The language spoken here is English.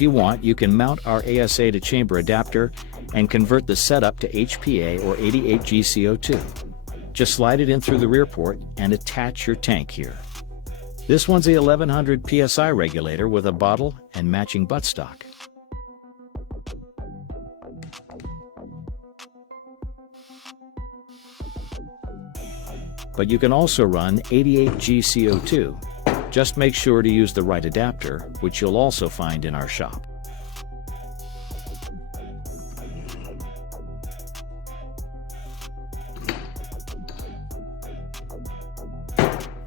If you want, you can mount our ASA to chamber adapter and convert the setup to HPA or 88G CO2. Just slide it in through the rear port and attach your tank here. This one's a 1100 PSI regulator with a bottle and matching buttstock. But you can also run 88G CO2. Just make sure to use the right adapter, which you'll also find in our shop.